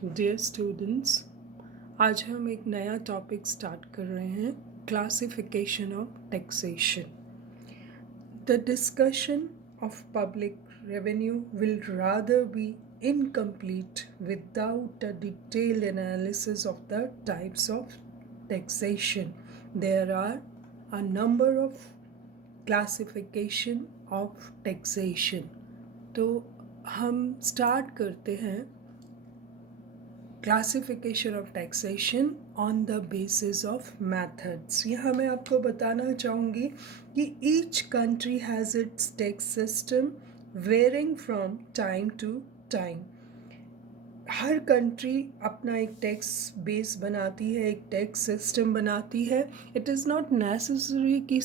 Dear students, आज हम एक नया टॉपिक स्टार्ट कर रहे हैं, classification of taxation. The discussion of public revenue will rather be incomplete without a detailed analysis of the types of taxation. There are a number of classification of taxation. तो हम start करते हैं classification of taxation on the basis of methods. यहाँ मैं आपको बताना चाहूँगी कि each country has its tax system varying from time to time. हर कंट्री अपना एक टैक्स बेस बनाती है, एक टैक्स सिस्टम बनाती है। इट इज़ नॉट नेसेसरी कि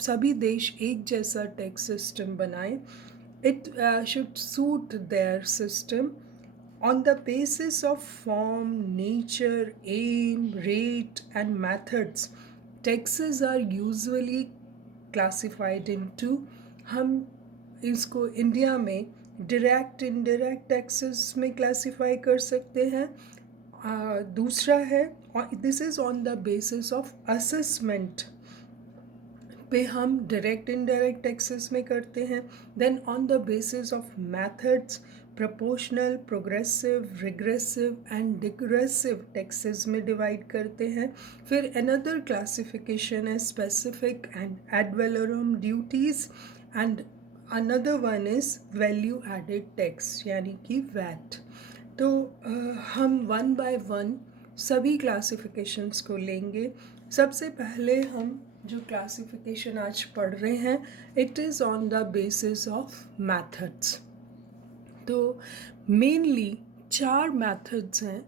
सभी देश एक जैसा टैक्स सिस्टम बनाए। It should suit there system on the basis of form, nature, aim, rate, and methods. Taxes are usually classified into, हम इसको इंडिया में डायरेक्ट इनडायरेक्ट टैक्सेस में क्लासीफाई कर सकते हैं। दूसरा है, this is on the basis of assessment पे हम डायरेक्ट इनडायरेक्ट टैक्सेस में करते हैं। Then on the basis of methods proportional, progressive, regressive and degressive taxes में डिवाइड करते हैं। फिर अनदर क्लासिफिकेशन है specific and ad valorem duties and another one is value added tax यानी कि वैट। तो हम वन बाय वन सभी क्लासिफिकेशंस को लेंगे। सबसे पहले हम जो क्लासिफिकेशन आज पढ़ रहे हैं, it is on the basis of methods. तो मेनली 4 मैथड्स हैं,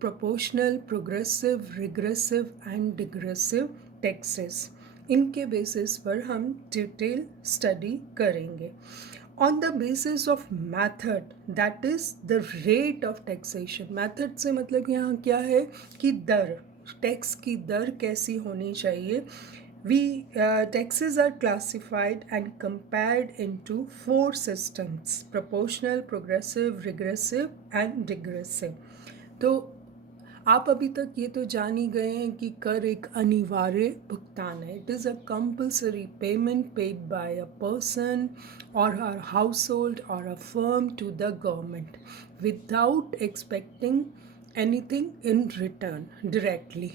proportional, progressive, regressive and degressive taxes. इनके बेसिस पर हम डिटेल स्टडी करेंगे। On the basis of method, that is the rate of taxation. Method से मतलब यहाँ क्या है कि दर, टैक्स की दर कैसी होनी चाहिए। Taxes are classified and compared into 4 systems: proportional, progressive, regressive and digressive. तो आप अभी तक ये तो जान ही गए हैं कि कर एक अनिवार्य भुगतान है। It is a compulsory payment paid by a person और अ हाउसहोल्ड और a firm to the government without expecting anything in return directly.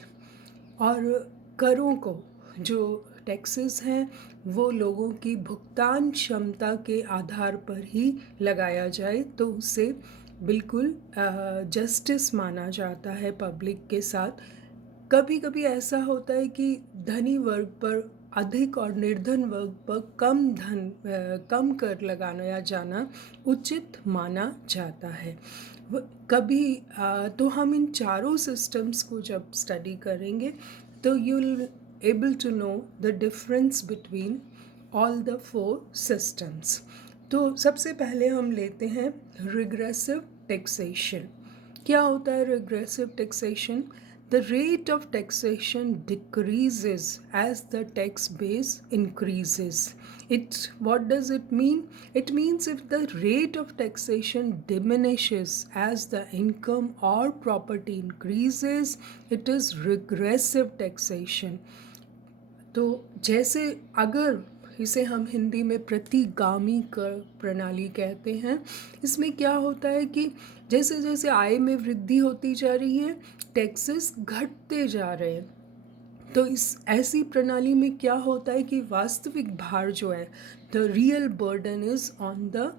और करों को, जो टैक्सेस हैं, वो लोगों की भुगतान क्षमता के आधार पर ही लगाया जाए तो उसे बिल्कुल जस्टिस माना जाता है पब्लिक के साथ। कभी कभी ऐसा होता है कि धनी वर्ग पर अधिक और निर्धन वर्ग पर कम कर लगाना या जाना उचित माना जाता है। कभी तो हम इन चारों सिस्टम्स को जब स्टडी करेंगे तो you will able to know the difference between all the 4 systems. तो सबसे पहले हम लेते हैं regressive taxation. क्या होता है regressive taxation? The rate of taxation decreases as the tax base increases. What does it mean? It means if the rate of taxation diminishes as the income or property increases, it is regressive taxation. तो जैसे अगर इसे हम हिंदी में प्रतिगामी कर प्रणाली कहते हैं, इसमें क्या होता है कि जैसे जैसे आय में वृद्धि होती जा रही है, टैक्सेस घटते जा रहे हैं। तो इस ऐसी प्रणाली में क्या होता है कि वास्तविक भार जो है, the real burden is on the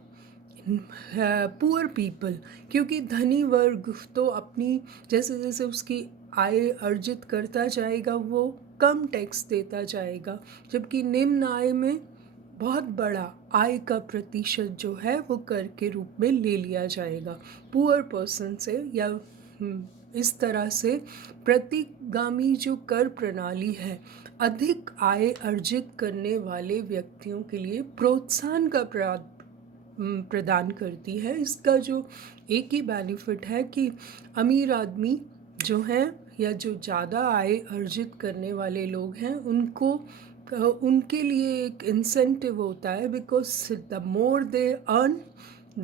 poor people, क्योंकि धनी वर्ग तो अपनी जैसे जैसे उसकी आय अर्जित करता जाएगा वो कम टैक्स देता जाएगा, जबकि निम्न आय में बहुत बड़ा आय का प्रतिशत जो है वो कर के रूप में ले लिया जाएगा पुअर पर्सन से। या इस तरह से प्रतिगामी जो कर प्रणाली है अधिक आय अर्जित करने वाले व्यक्तियों के लिए प्रोत्साहन का प्रदान करती है। इसका जो एक ही बेनिफिट है कि अमीर आदमी जो हैं या जो ज़्यादा आय अर्जित करने वाले लोग हैं उनके लिए एक इंसेंटिव होता है, because the more they earn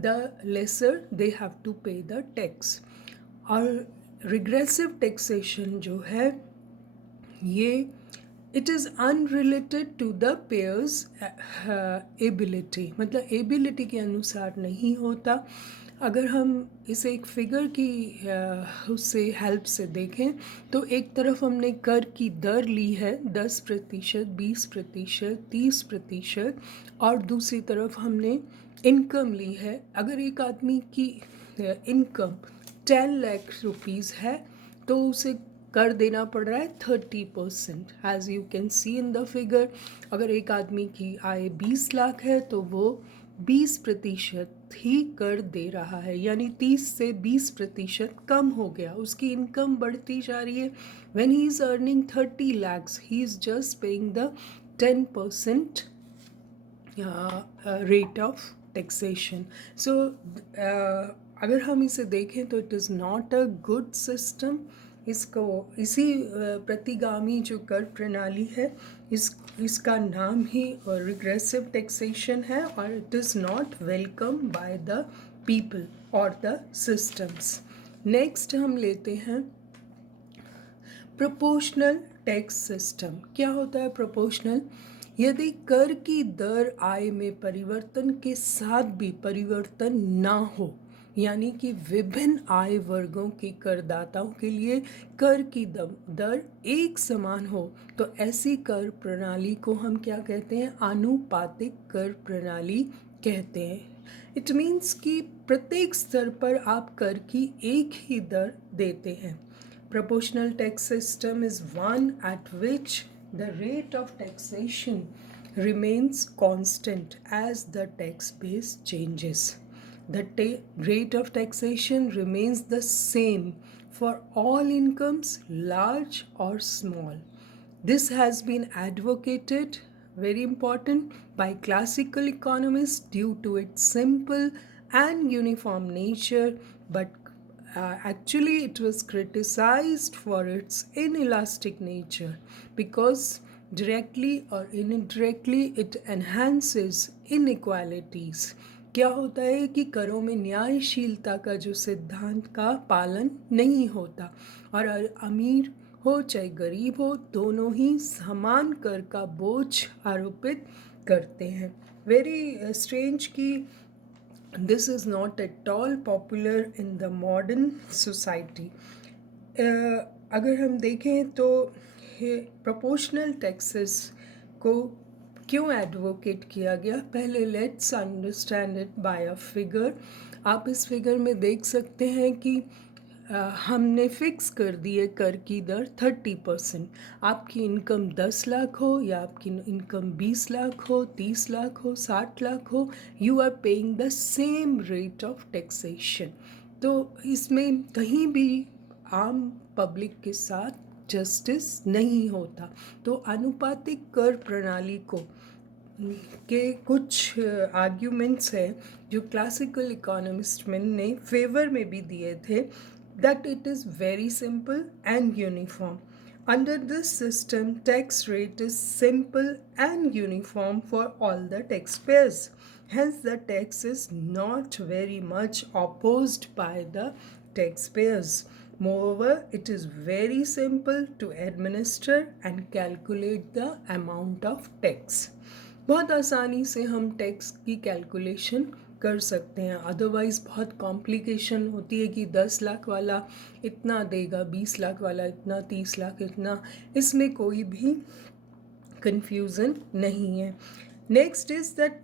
the lesser they have to pay the tax. और regressive taxation जो है ये it is unrelated to the payer's ability, मतलब एबिलिटी के अनुसार नहीं होता. अगर हम इसे एक फिगर की उससे हेल्प से देखें तो एक तरफ हमने कर की दर ली है 10%, 20%, 30%, और दूसरी तरफ हमने इनकम ली है. अगर एक आदमी की इनकम 10 लाख रुपीज़ है तो उसे कर देना पड़ रहा है 30%. As you can see in the figure, अगर एक आदमी की आय 20 लाख है तो वो 20% ही कर दे रहा है, यानी 30 से 20% कम हो गया. उसकी इनकम बढ़ती जा रही है. When he is earning 30 lakhs he is just paying the 10% rate of taxation. So अगर हम इसे देखें तो it is not a good system. इसको इसी प्रतिगामी जो कर प्रणाली है इसका नाम ही रिग्रेसिव टैक्सेशन है, और it is not welcome by the people और द सिस्टम्स. नेक्स्ट हम लेते हैं प्रोपोर्शनल टैक्स सिस्टम. क्या होता है प्रोपोर्शनल? यदि कर की दर आय में परिवर्तन के साथ भी परिवर्तन ना हो, यानी कि विभिन्न आय वर्गों के करदाताओं के लिए कर की दर एक समान हो, तो ऐसी कर प्रणाली को हम क्या कहते हैं? आनुपातिक कर प्रणाली कहते हैं. इट मीन्स कि प्रत्येक स्तर पर आप कर की एक ही दर देते हैं. Proportional tax system is one at which the rate of taxation remains constant as the tax base changes. The rate of taxation remains the same for all incomes, large or small. This has been advocated, very important, by classical economists due to its simple and uniform nature, but actually it was criticized for its inelastic nature because directly or indirectly it enhances inequalities. क्या होता है कि करों में न्यायशीलता का जो सिद्धांत का पालन नहीं होता, और अमीर हो चाहे गरीब हो दोनों ही समान कर का बोझ आरोपित करते हैं. वेरी स्ट्रेंज कि this is not at all popular in the modern society. अगर हम देखें तो प्रोपोर्शनल टैक्सेस को क्यों एडवोकेट किया गया, पहले let's understand it by a figure. आप इस फिगर में देख सकते हैं कि हमने फिक्स कर दिए कर की दर 30%. आपकी इनकम 10 लाख हो या आपकी इनकम 20 लाख हो, 30 लाख हो, 60 लाख हो, you are paying the same rate of taxation. तो इसमें कहीं भी आम पब्लिक के साथ जस्टिस नहीं होता. तो आनुपातिक कर प्रणाली को के कुछ आर्ग्यूमेंट्स हैं जो क्लासिकल इकोनॉमिस्ट ने फेवर में भी दिए थे, that it is very simple and uniform. Under this system, tax rate is simple and uniform for all the taxpayers. Hence, the tax is not very much opposed by the taxpayers. Moreover, it is very simple to administer and calculate the amount of tax. बहुत आसानी से हम tax की calculation कर सकते हैं. Otherwise बहुत complication होती है कि 10 लाख वाला इतना देगा, 20 लाख वाला इतना, 30 लाख इतना. इसमें कोई भी कन्फ्यूज़न नहीं है. Next is that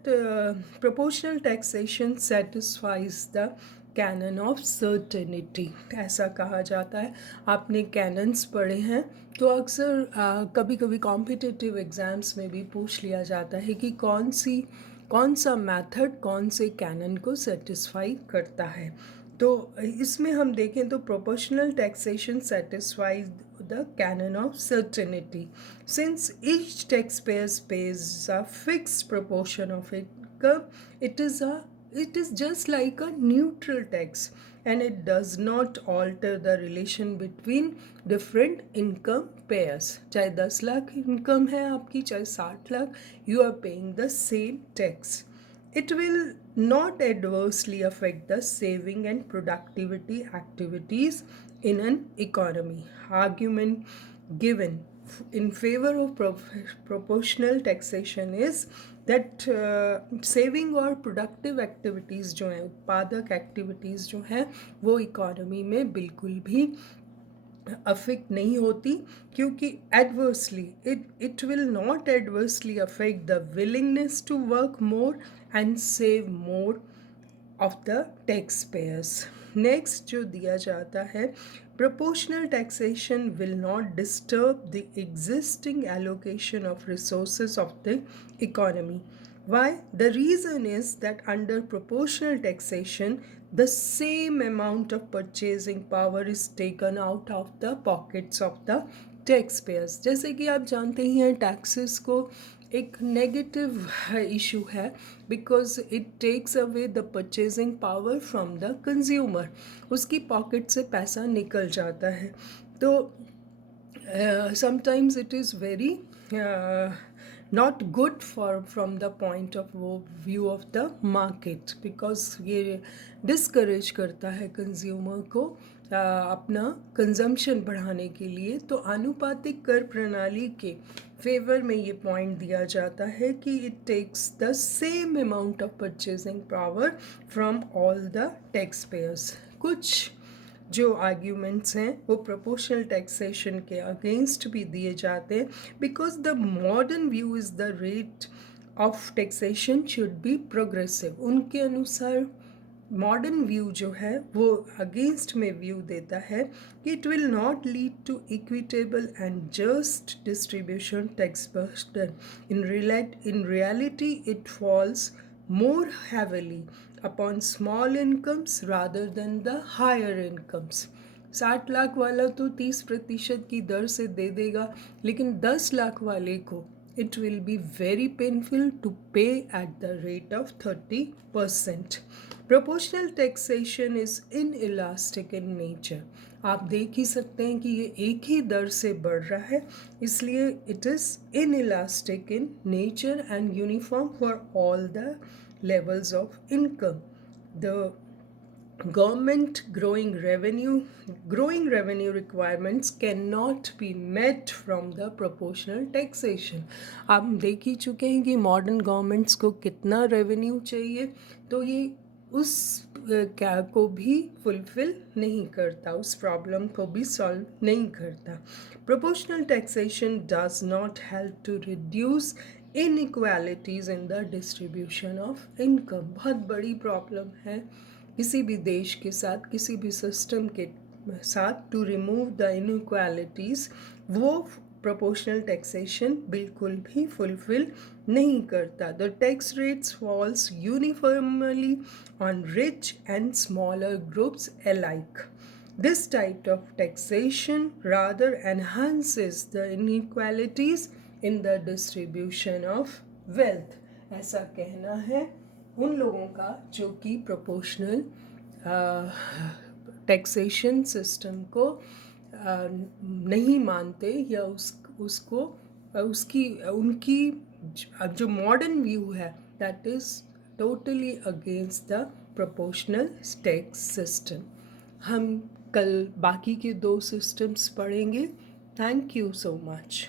proportional taxation satisfies the canon of certainty. ऐसा कहा जाता है. आपने कैनन्स पढ़े हैं तो अक्सर कभी कभी कॉम्पिटिटिव एग्ज़ाम्स में भी पूछ लिया जाता है कि कौन सा मेथड कौन से कैनन को सेटिस्फाई करता है. तो इसमें हम देखें तो proportional taxation satisfies the canon of certainty. Since each taxpayer pays a fixed proportion of income, it is just like a neutral tax, and it does not alter the relation between different income payers. चाहे 10 lakh income है आपकी, चाहे 60 lakh, you are paying the same tax. it will not adversely affect the saving and productivity activities in an economy. Argument given in favor of proportional taxation is that saving और productive activities जो हैं, उत्पादक activities जो हैं, वो economy में बिल्कुल भी अफेक्ट नहीं होती, क्योंकि adversely it will not adversely affect the willingness to work more and save more of the tax payers. Next जो दिया जाता है, proportional taxation will not disturb the existing allocation of resources of the economy. Why? The reason is that under proportional taxation, the same amount of purchasing power is taken out of the pockets of the taxpayers. जैसे कि आप जानते ही हैं, taxes को एक negative issue है, because it takes away the purchasing power from the consumer. उसकी pocket से पैसा निकल जाता है। तो sometimes it is very not good from the point of view of the market, because ये discourage करता है कंज्यूमर को अपना कंजम्पशन बढ़ाने के लिए। तो आनुपातिक कर प्रणाली के फेवर में ये पॉइंट दिया जाता है कि it takes the same amount of purchasing power from all the tax payers. कुछ जो आर्ग्यूमेंट्स हैं वो प्रोपोर्शनल टैक्सेशन के अगेंस्ट भी दिए जाते हैं, because the modern view is the rate of taxation should be progressive. उनके अनुसार मॉडर्न व्यू जो है वो अगेंस्ट में व्यू देता है कि it will not lead to equitable and just distribution tax burden. In reality it falls more heavily upon small incomes rather than the higher incomes. 60 lakh वाला तो 30% की दर से दे देगा, लेकिन 10 लाख वाले को it will be very painful to pay at the rate of 30%. Proportional taxation is inelastic in nature. आप देख ही सकते हैं कि ये एक ही दर से बढ़ रहा है, इसलिए it is inelastic in nature and uniform for all the levels of income. The government growing revenue requirements cannot be met from the proportional taxation. आप देख ही चुके हैं कि मॉडर्न गवर्नमेंट्स को कितना रेवेन्यू चाहिए, तो ये उस क्या को भी फुलफिल नहीं करता, उस प्रॉब्लम को भी सॉल्व नहीं करता। Proportional taxation does not help to reduce inequalities in the distribution of income. बहुत बड़ी प्रॉब्लम है किसी भी देश के साथ, किसी भी सिस्टम के साथ, टू रिमूव द इनइक्वालिटीज़। वो प्रोपोर्शनल टैक्सेशन बिल्कुल भी फुलफिल नहीं करता। The tax rates falls uniformly on rich and smaller groups alike. This type of taxation rather enhances the inequalities in the distribution of wealth. ऐसा कहना है उन लोगों का जो कि प्रोपोर्शनल टैक्सेशन सिस्टम को नहीं मानते, या उसको उनकी अब जो मॉडर्न व्यू है that is totally against the proportional tax system. हम कल बाकी के 2 सिस्टम्स पढ़ेंगे। Thank you so much.